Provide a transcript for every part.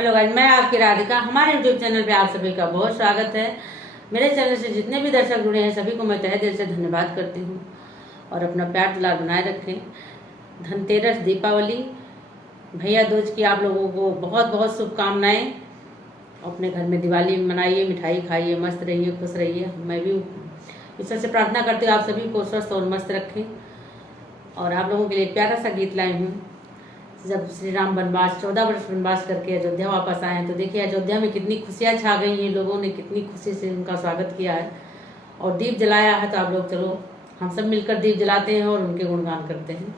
Hello guys, मैं आपकी राधिका। हमारे यूट्यूब चैनल पे आप सभी का बहुत स्वागत है। मेरे चैनल से जितने भी दर्शक जुड़े हैं सभी को मैं तहे दिल से धन्यवाद करती हूँ और अपना प्यार दुलार बनाए रखें। धनतेरस, दीपावली, भैया दूज की आप लोगों को बहुत बहुत शुभकामनाएं। अपने घर में दिवाली मनाइए, मिठाई खाइए, मस्त रहिए, खुश रहिए। मैं भी ईश्वर से प्रार्थना करती हूँ आप सभी को स्वस्थ और मस्त रखें। और आप लोगों के लिए एक प्यारा सा गीत लाई हूँ। जब श्री राम वनवास 14 वर्ष वनवास करके अयोध्या वापस आए हैं तो देखिए अयोध्या में कितनी खुशियाँ छा गई हैं। लोगों ने कितनी खुशी से उनका स्वागत किया है और दीप जलाया है। तो आप लोग चलो हम सब मिलकर दीप जलाते हैं और उनके गुणगान करते हैं।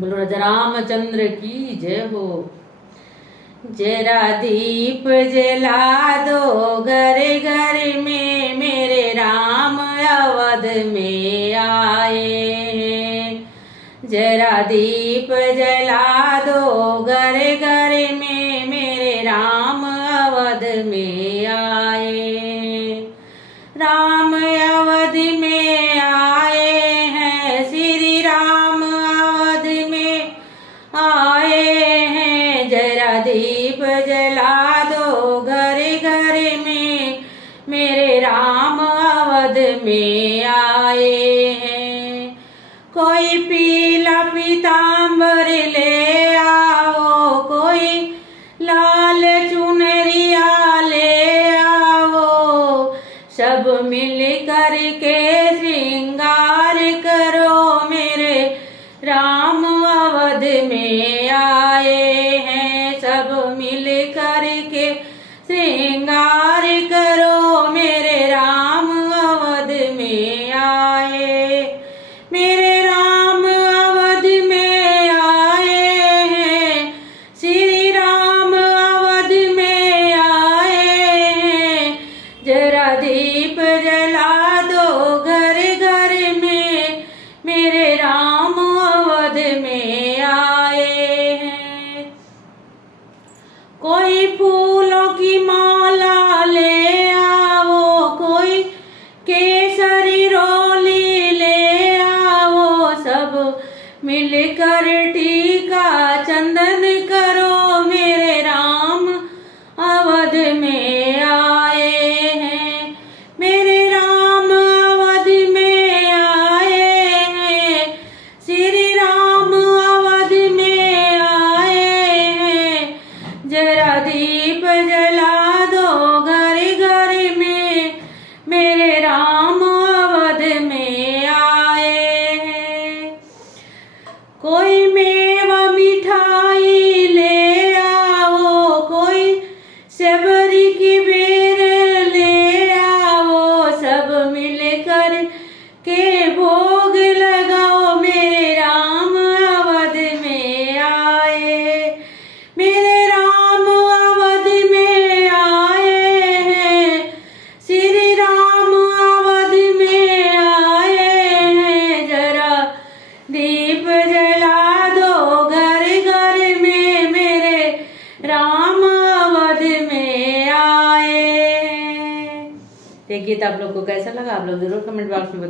बोलो राजा रामचंद्र की जय हो। जरा दीप जला दो घर घर में, मेरे राम अवध में आए हैं। जरा दीप जला दो घर घर में, मेरे राम अवध में आए। राम अवध में आए हैं, श्री राम अवध में आए हैं। जरा दीप जला दो घर घर में, मेरे राम अवध में आए हैं। कोई पीला पीताम्बर ले आओ, कोई लाल चुनरिया ले आओ। सब मिल कर के श्रृंगार करो, मेरे राम अवध में आए हैं। सब मिल कर के श्रृंगार करो, मेरे राम अवध में आए। मेरे राम अवध में आए हैं, श्री राम अवध में आए हैं। जरा दीप जला दो घर घर में, मेरे राम अवध में आए हैं। कोई फूलों की माला ले आओ, कोई केसरी रोली ले आओ। सब मिलकर टीका चंदन करो, मेरे राम अवध में आए हैं। मेरे राम अवध में आए हैं, श्री राम अवध में आए हैं। जरा दीप जला दो घर घर में, मेरे राम अवध में आए हैं। कोई मेवा मिठाई ले आओ, कोई सेवरी की बेर ले आओ। सब मिलकर के भोग लगाओ, मेरे राम अवध में आए। मेरे राम अवध में आए हैं, श्री राम अवध में आए हैं। जरा दीप जला दो घर घर में, मेरे राम अवध में आए हैं। ये गीत आप लोग को कैसा लगा आप लोग जरूर कमेंट बॉक्स में